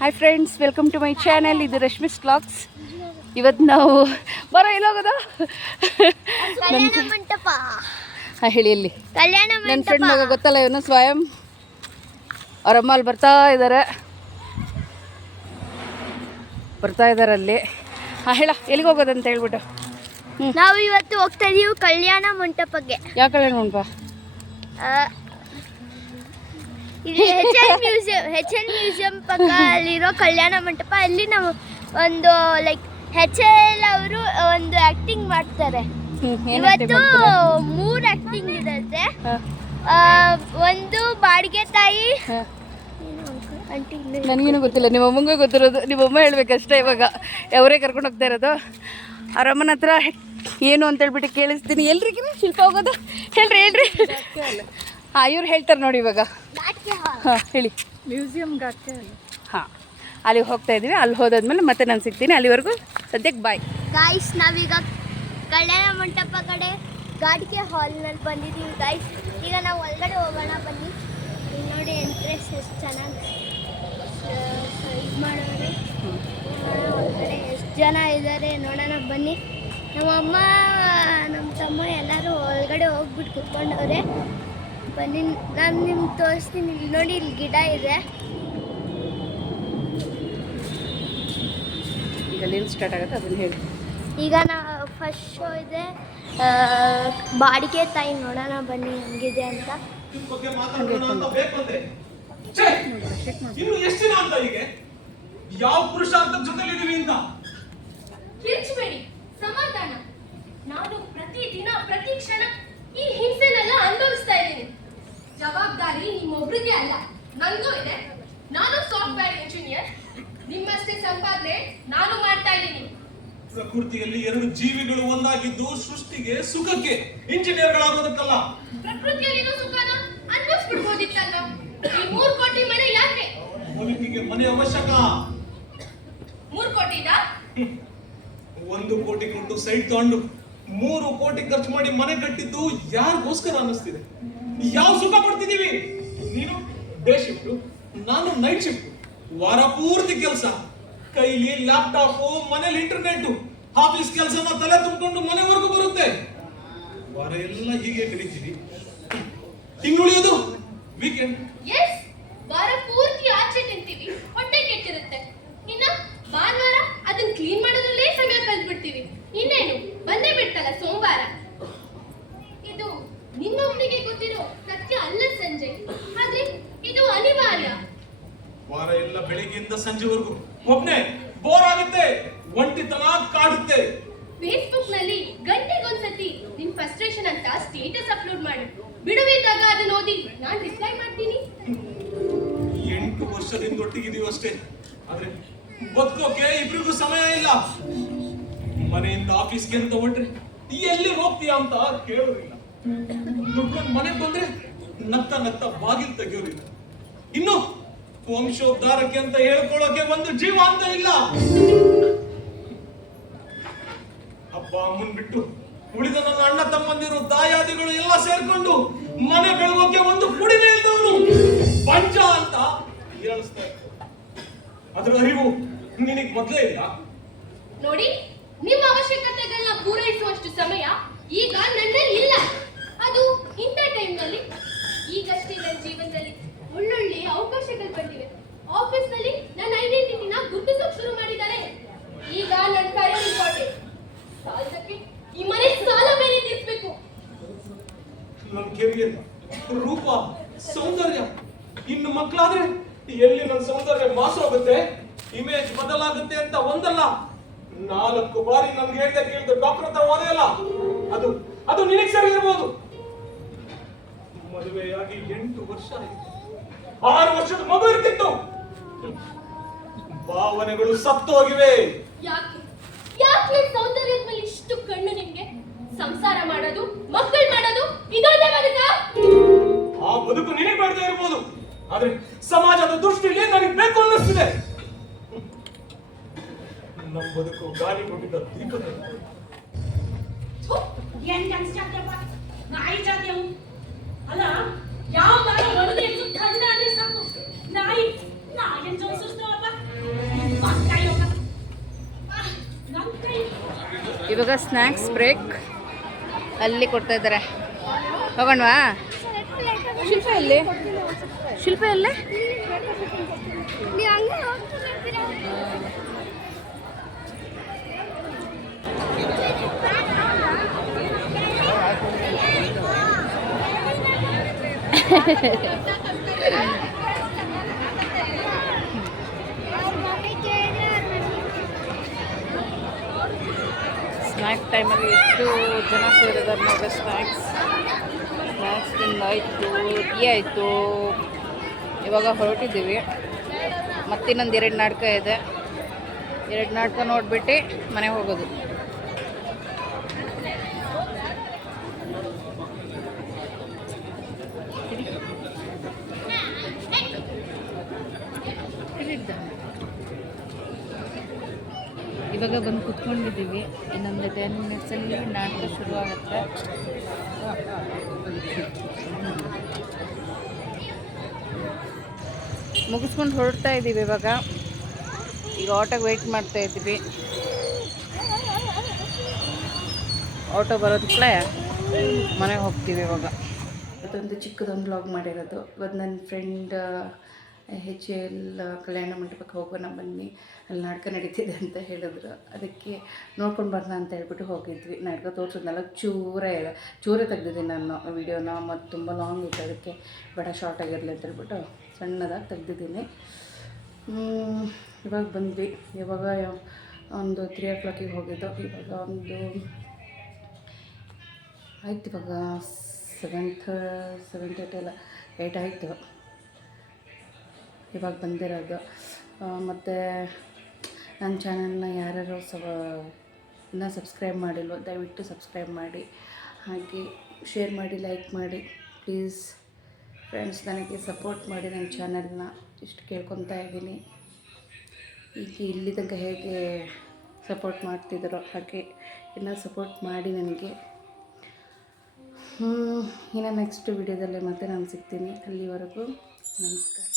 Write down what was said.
Hi friends, welcome to my channel. ಇದು Rashmi's vlogs. ಇವತ್ತು ನಾವು ಬರೋ ಎಲ್ಲೋಗೋದು ಹಾಂ ಹೇಳಿ ಎಲ್ಲಿ ನನ್ನ ಫ್ರೆಂಡ್ ಮಗ ಗೊತ್ತಲ್ಲ ಇವನು ಸ್ವಯಂ. ಅವ್ರ ಅಮ್ಮ ಅಲ್ಲಿ ಬರ್ತಾ ಇದ್ದಾರೆ ಅಲ್ಲಿ. ಹಾಂ ಹೇಳ ಎಲ್ಲಿಗೆ ಹೋಗೋದಂತ ಹೇಳ್ಬಿಟ್ಟು. ನಾವು ಇವತ್ತು ಹೋಗ್ತಾ ಇದೀವಿ ಕಲ್ಯಾಣ ಮಂಟಪಕ್ಕೆ. ಯಾವ ಕಲ್ಯಾಣ ಮಂಟಪ? ಇದು HN ಮ್ಯೂಸಿಯಂ ಪಕ್ಕ ಅಲ್ಲಿರೋ ಕಲ್ಯಾಣ ಮಂಟಪ. ಅಲ್ಲಿ ನಾವು ಒಂದು ಲೈಕ್ HL ಅವರು ಒಂದು ಆಕ್ಟಿಂಗ್ ಮಾಡ್ತಾರೆ. ಇವತ್ತು 3 ಆಕ್ಟಿಂಗ್ ಇರುತ್ತೆ. ಒಂದು ಬಾಡಿಗೆ ತಾಯಿ, ನನಗೇನು ಗೊತ್ತಿಲ್ಲ, ನಿಮ್ಮ ಅಮ್ಮಂಗೂ ಗೊತ್ತಿರೋದು. ನಿಮ್ಮಮ್ಮ ಹೇಳ್ಬೇಕಷ್ಟೇ. ಇವಾಗ ಅವರೇ ಕರ್ಕೊಂಡು ಹೋಗ್ತಾ ಇರೋದು. ಅವ್ರ ಅಮ್ಮನ ಹತ್ರ ಏನು ಅಂತ ಹೇಳ್ಬಿಟ್ಟು ಕೇಳಿಸ್ತೀನಿ. ಎಲ್ರಿಗೆ ಶಿಲ್ಪ ಹೋಗೋದು ಹೇಳ್ರಿ. ಹಾಂ, ಇವ್ರು ಹೇಳ್ತಾರೆ ನೋಡಿ ಇವಾಗ. ಹಾಂ ಹೇಳಿ. ಮ್ಯೂಸಿಯಂ ಹಾಂ, ಅಲ್ಲಿಗೆ ಹೋಗ್ತಾ ಇದ್ದೀವಿ. ಅಲ್ಲಿ ಹೋದಾದ್ಮೇಲೆ ಮತ್ತೆ ನಾನು ಸಿಗ್ತೀನಿ. ಅಲ್ಲಿವರೆಗೂ ಸದ್ಯಕ್ಕೆ ಬಾಯ್. ಗಾಯ್ಸ್, ನಾವೀಗ ಕಲ್ಯಾಣ ಮಂಟಪ ಕಡೆ ಗಾಡಿಗೆ ಹಾಲ್ನಲ್ಲಿ ಬಂದಿದ್ದೀವಿ ಗಾಯ್ಸ್. ಈಗ ನಾವು ಒಳಗಡೆ ಹೋಗೋಣ ಬನ್ನಿ. ಇಲ್ಲಿ ನೋಡಿ ಎಂಟ್ರೆನ್ಸ್ ಎಷ್ಟು ಚೆನ್ನಾಗಿ ಇದು ಮಾಡೋರು. ಒಳಗಡೆ ಎಷ್ಟು ಜನ ಇದ್ದಾರೆ ನೋಡೋಣ ಬನ್ನಿ. ನಮ್ಮ ಅಮ್ಮ ನಮ್ಮ ತಮ್ಮ ಎಲ್ಲರೂ ಒಳಗಡೆ ಹೋಗ್ಬಿಟ್ಟು ಕುತ್ಕೊಂಡವ್ರೆ. ಬನ್ನಿ, ನಾನು ನಿಮ್ಗೆ ತೋರಿಸ್ತೀನಿ. ಇಲ್ಲಿ ನೋಡಿ, ಇಲ್ಲಿ ಗಿಡ ಇದೆ. ಈಗ ಏನು ಸ್ಟಾರ್ಟ್ ಆಗುತ್ತೆ ಅದನ್ನು ಹೇಳಿ. ಈಗ ನಾವು ಫಸ್ಟ್ ಶೋ ಇದೆ ಬಾಡಿಗೆ ತಾಯಿ. ನೋಡೋಣ ಬನ್ನಿ ಹೆಂಗಿದೆ ಅಂತ. ಇನ್ನು ಎಷ್ಟು ದಿನ ಅಂತ ಹೀಗೆ ಯಾವ ಪುರುಷಾರ್ಥದ ಜೊತೆಲಿದ್ದೀವಿ ಅಂತ ಕಿರ್ಚಬೇಡಿ, ಸಮಾಧಾನ. ನಾನು ಪ್ರತಿ ದಿನ ಪ್ರತಿ ಕ್ಷಣ ಈ ಹಿಂಸೆನೆಲ್ಲ ಅನುಭವಿಸ್ತಾ ಇದ್ದೀನಿ. ಜವಾಬ್ದಾರಿ ನಿಮ್ಮೊಬ್ರಿಗೆ ಅಲ್ಲ, ನನಗೂ ಇದೆ. ನಾನು ಸಾಫ್ಟ್ವೇರ್ ಇಂಜಿನಿಯರ್. ನಿಮ್ಮಷ್ಟೇ ಸಂಪಾದನೆ ನಾನು ಮಾಡ್ತಾ ಇದ್ದೀನಿ. ಪ್ರಕೃತಿಯಲ್ಲಿ 2 ಜೀವಿಗಳು ಒಂದಾಗಿದ್ದು ಸೃಷ್ಟಿಗೆ ಸುಖಕ್ಕೆ, ಇಂಜಿನಿಯರ್ಗಳಾಗೋದಕ್ಕಲ್ಲ. ಪ್ರಕೃತಿಯಲ್ಲಿರೋ ಸುಖನ ಅನುಭವಿಸ್ಬಿಡ್ಬೋದಿತ್ತಲ್ಲ. ಈ 3 ಕೋಟಿ ಮನೆ ಯಾಕೆ? ಬದುಕಿಗೆ ಮನೆ ಅವಶ್ಯಕ. 3 ಕೋಟಿದ 1 ಕೋಟಿ ಕೊಟ್ಟು ಸೈಟ್ ತಗೊಂಡು 3 ಕೋಟಿ ಖರ್ಚು ಮಾಡಿ ಮನೆ ಕಟ್ಟಿದ್ದು ಯಾರಿಗೋಸ್ಕರ ಅನ್ನಿಸ್ತಿದೆ? ಯಾವ ಸುಖ ಪಡ್ತಿದೀವಿ? ನೀನು ಡೇ ಶಿಫ್ಟ್, ನಾನು ನೈಟ್ ಶಿಫ್ಟ್. ವಾರ ಪೂರ್ತಿ ಕೆಲಸ, ಕೈಲಿ ಲ್ಯಾಪ್ಟಾಪ್, ಮನೇಲಿ ಇಂಟರ್ನೆಟ್, ಆಫೀಸ್ ಕೆಲಸನ ತಲೆ ತುಂಬಿಕೊಂಡು ಮನೆವರೆಗೂ ಬರುತ್ತೆ. ವಾರ ಎಲ್ಲ ಹೀಗೆ ಕರೀತೀವಿ. ತಿಂಗುಳಿಯೋದು ವೀಕೆಂಡ್. ಎಸ್, ವಾರ ಪೂರ್ತಿ ಆಚೆ ತಿಂತೀವಿ, ಹೊಟ್ಟೆ ಕೆಟ್ಟಿರುತ್ತೆ. ಇನ್ನ ಭಾನುವಾರ ಅದನ್ನ ಕ್ಲೀನ್ ಮಾಡೋದ್ರಲ್ಲೇ ಸಮಯ ಕಳೆದ್ಬಿಡ್ತೀವಿ. ಇನ್ನೇನು ಬಂದೇ ಬಿಡ್ತಲ್ಲ ಸೋಮವಾರ. ಇದು ನಿಮ್ಮೊಬ್ಬನಿಗೆ ಗೊತ್ತಿರೋ ಸತ್ಯ ಅಲ್ಲ ಸಂಜಯ್, ಆದ್ರೆ ಇದು ಅನಿವಾರ್ಯ. ವಾರ ಎಲ್ಲ ಬೆಳಿಗ್ಗೆಯಿಂದ ಸಂಜೆವರೆಗೂ ಒಬ್ನೇ ಬೋರ್ ಆಗುತ್ತೆ, ಒಂಟಿತನ ಕಾಡುತ್ತೆ. ಫೇಸ್ಬುಕ್ ನಲ್ಲಿ ಗಂಟೆಗೊಂದ್ಸತಿ ನಿನ್ ಫ್ರಸ್ಟ್ರೇಷನ್ ಅಂತ ಸ್ಟೇಟಸ್ ಅಪ್ಲೋಡ್ ಮಾಡು. ಬಿಡುವಿದ್ದಾಗ ಅದನ್ನ ಓದಿ ನಾನ್ ರಿಪ್ಲೈ ಮಾಡ್ತೀನಿ. 8 ವರ್ಷದಿಂದ ಒಟ್ಟಿಗಿದೀವಿ ಅಷ್ಟೇ, ಆದ್ರೆ ಬದುಕೋಕೆ ಇಬ್ರಿಗೂ ಸಮಯ ಇಲ್ಲ. ಮನೆಯಿಂದ ಆಫೀಸ್ಗೆ ಅಂತ ಹೊರಟ್ರೆ ಎಲ್ಲಿ ಹೋಗ್ತೀಯಾ ಅಂತ ಕೇಳೋರಿಲ್ಲ. ದುಡ್ಕೊಂಡು ಮನೆಗೆ ಬಂದ್ರೆ ನತ್ತ ಬಾಗಿಲು ತೆಗಿಯೋರಿಲ್ಲ. ಇನ್ನು ವಂಶೋದ್ಧಾರಕ್ಕೆ ಅಂತ ಹೇಳ್ಕೊಳ್ಳೋಕೆ ಒಂದು ಜೀವ ಅಂತ ಇಲ್ಲ. ಅಪ್ಪ ಅಮ್ಮನ್ ಬಿಟ್ಟು ಉಳಿದ ನನ್ನ ಅಣ್ಣ ತಮ್ಮಂದಿರು, ದಾಯಾದಿಗಳು ಎಲ್ಲ ಸೇರ್ಕೊಂಡು ಮನೆ ಬೆಳಗೋಕೆ ಒಂದು ಕುಡಿನೇ ಇಲ್ದವನು ಪಂಚ ಅಂತ ಹೇಳಿಸ್ತಾ ಇತ್ತು. ಅದ್ರ ಅರಿವು ನಿನಗೆ ಮೊದಲೇ ಇಲ್ಲ. ನೋಡಿ, ನಿಮ್ಮ ಅವಶ್ಯಕತೆಗಳನ್ನ ಪೂರೈಸುವಷ್ಟು ಸಮಯ ಈಗ ನನ್ನಲ್ಲಿ ಇಲ್ಲ. ಅದು ಇಂಥ ಟೈಮ್ನಲ್ಲಿ ಈಗಷ್ಟೇ ನನ್ನ ಜೀವನದಲ್ಲಿ ಒಳ್ಳೊಳ್ಳೆ ಅವಕಾಶಗಳು ಬಂದಿವೆ. ಆಫೀಸ್ ನಲ್ಲಿ ನನ್ನ ಐಡೆಂಟಿಟಿನ ಗುರುತಿಸೋಕೆ ಶುರು ಮಾಡಿದ್ದಾರೆ. ಈಗ ನನ್ನ ಕರಿಯರ್ ಇಂಪಾರ್ಟೆಂಟ್. ಸಾಲದಕ್ಕೆ ಈ ಮನೆ ಸಾಲ ಮೇಲೆ ತೀರ್ಸ್ಬೇಕು. ನನ್ನ ಕೆರಿಯರ್, ರೂಪ, ಸೌಂದರ್ಯ. ಇನ್ನು ಮಕ್ಕಳಾದ್ರೆ ಎಲ್ಲಿ ನನ್ನ ಸೌಂದರ್ಯ ಮಾಸೋಗುತ್ತೆ, ಇಮೇಜ್ ಬದಲಾಗುತ್ತೆ ಅಂತ ಒಂದಲ್ಲ 4 ಬಾರಿ ನನ್ಗೆ ಕೇಳಿದ ಡಾಕ್ಟರ್ ಹತ್ರ ಹೋದೆಯಲ್ಲ, ಅದು ನಿನಗೆ ಸರಿ ಇರ್ಬೋದು. ಮದುವೆಯಾಗಿ 8 ವರ್ಷ ಆಯ್ತು. 6 ವರ್ಷದ ಮಗು ಇರ್ತಿತ್ತು. ಭಾವನೆಗಳು ಸತ್ತು ಹೋಗಿವೆ. ಯಾಕೆ ಸೌಂದರ್ಯದ ಮೇಲೆ ಇಷ್ಟು ಕಣ್ಣು ನಿಮ್ಗೆ? ಸಂಸಾರ ಮಾಡೋದು, ಮಕ್ಕಳು ಮಾಡೋದು ಇದೊಂದೇ ಬದುಕ? ಆ ಬದುಕು ನಿನಗೆ ಬೇಡದೇ ಇರ್ಬೋದು, ಆದ್ರೆ ಸಮಾಜದ ದೃಷ್ಟಿಯಲ್ಲಿ ನನಗೆ ಬೇಕು ಅನ್ನಿಸ್ತಿದೆ. ನಮ್ಮ ಬದುಕು ಗಾಳಿ ಕೊಟ್ಟಿದ್ದ ದೀಪದ ನಾಯಿ ಜಾತಿ ಅಲ್ಲ. ಯಾವ ನಾಯಿ ಹೊಡೆದು ಸಾಕು, ನಾಯಿ ನಾಯಿ ಜೋಯಿಸ್ತಾವಪ್ಪ. ಇವಾಗ ಸ್ನ್ಯಾಕ್ಸ್ ಬ್ರೇಕ್ ಅಲ್ಲಿ ಕೊಡ್ತಾ ಇದ್ದಾರೆ. ಹೋಗೋಣವಾ? ಶಿಲ್ಪ ಎಲ್ಲಿ? ಶಿಲ್ಪ ಎಲ್ಲೇ? ನೀವು ಹಂಗೆ ಹೋಗ್ತಿರ್ತೀರಾ? ಸ್ನ್ಯಾಕ್ ಟೈಮಲ್ಲಿ ಎಷ್ಟು ಜನ ಸೇರಿದ್ದಾರೆ ನೋಡಿ. ಸ್ನ್ಯಾಕ್ಸ್ ತಿಂದಾಯಿತು, ಟೀ ಆಯಿತು. ಇವಾಗ ಹೊರಟಿದ್ದೀವಿ. ಮತ್ತಿನ್ನೊಂದು 2 ನಾಟಕ ಇದೆ. 2 ನಾಟಕ ನೋಡಿಬಿಟ್ಟು ಮನೆಗೆ ಹೋಗೋದು. ಇವಾಗ ಬಂದು ಕುತ್ಕೊಂಡಿದ್ದೀವಿ. ಇನ್ನೊಂದು 10 ಮಿನಿಟ್ಸಲ್ಲಿ ನಾಟಕ ಶುರುವಾಗುತ್ತೆ. ಮುಗಿಸ್ಕೊಂಡು ಹೊರಡ್ತಾ ಇದ್ದೀವಿ ಇವಾಗ. ಈಗ ಆಟೋಗೆ ವೆಯ್ಟ್ ಮಾಡ್ತಾ ಇದ್ದೀವಿ. ಆಟೋ ಬರೋದಕ್ಕೆ ಮನೆಗೆ ಹೋಗ್ತೀವಿ ಇವಾಗ. ಅದೊಂದು ಚಿಕ್ಕದೊಂದು ವ್ಲಾಗ್ ಮಾಡಿರೋದು. ಇವತ್ತು ನನ್ನ ಫ್ರೆಂಡ್ HL ಕಲ್ಯಾಣ ಮಂಟಪಕ್ಕೆ ಹೋಗೋಣ ಬನ್ನಿ, ಅಲ್ಲಿ ನಾಟಕ ನಡೀತಿದೆ ಅಂತ ಹೇಳಿದ್ರು. ಅದಕ್ಕೆ ನೋಡ್ಕೊಂಡು ಬರೋಣ ಅಂತ ಹೇಳ್ಬಿಟ್ಟು ಹೋಗಿದ್ವಿ. ನಾಟಕ ತೋರಿಸೋದ್ನೆಲ್ಲ ಚೂರೇ ತೆಗ್ದಿದ್ದೀನಿ ನಾನು ವಿಡಿಯೋನ. ಮತ್ತು ತುಂಬ ಲಾಂಗ್ ಇತ್ತು, ಅದಕ್ಕೆ ಬೇಡ ಶಾರ್ಟ್ ಆಗಿರಲಿ ಅಂತ ಹೇಳ್ಬಿಟ್ಟು ಸಣ್ಣದಾಗಿ ತೆಗ್ದಿದ್ದೀನಿ. ಇವಾಗ ಬಂದ್ವಿ. ಇವಾಗ ಒಂದು 3 o'clock ಹೋಗಿದ್ದು. ಇವಾಗ ಒಂದು ಆಯ್ತು, ಇವಾಗ 7:30 ಎಲ್ಲ 8 ಆಯಿತು ಇವಾಗ ಬಂದಿರೋದು. ಮತ್ತು ನನ್ನ ಚಾನಲ್ನ ಯಾರ್ಯಾರು ಇನ್ನೂ ಸಬ್ಸ್ಕ್ರೈಬ್ ಮಾಡಿಲ್ವೋ ದಯವಿಟ್ಟು ಸಬ್ಸ್ಕ್ರೈಬ್ ಮಾಡಿ, ಹಾಗೆ ಶೇರ್ ಮಾಡಿ, ಲೈಕ್ ಮಾಡಿ ಪ್ಲೀಸ್ ಫ್ರೆಂಡ್ಸ್. ನನಗೆ ಸಪೋರ್ಟ್ ಮಾಡಿ ನನ್ನ ಚಾನಲ್ನ ಇಷ್ಟು ಕೇಳ್ಕೊತಾ ಇದ್ದೀನಿ. ಈಗ ಇಲ್ಲಿ ತನಕ ಹೇಗೆ ಸಪೋರ್ಟ್ ಮಾಡ್ತಿದ್ದಾರೋ ಹಾಗೆ ಇನ್ನೂ ಸಪೋರ್ಟ್ ಮಾಡಿ ನನಗೆ. ಇನ್ನು ನೆಕ್ಸ್ಟ್ ವಿಡಿಯೋದಲ್ಲಿ ಮತ್ತೆ ನಾನು ಸಿಗ್ತೀನಿ. ಅಲ್ಲಿವರೆಗೂ ನಮಸ್ಕಾರ.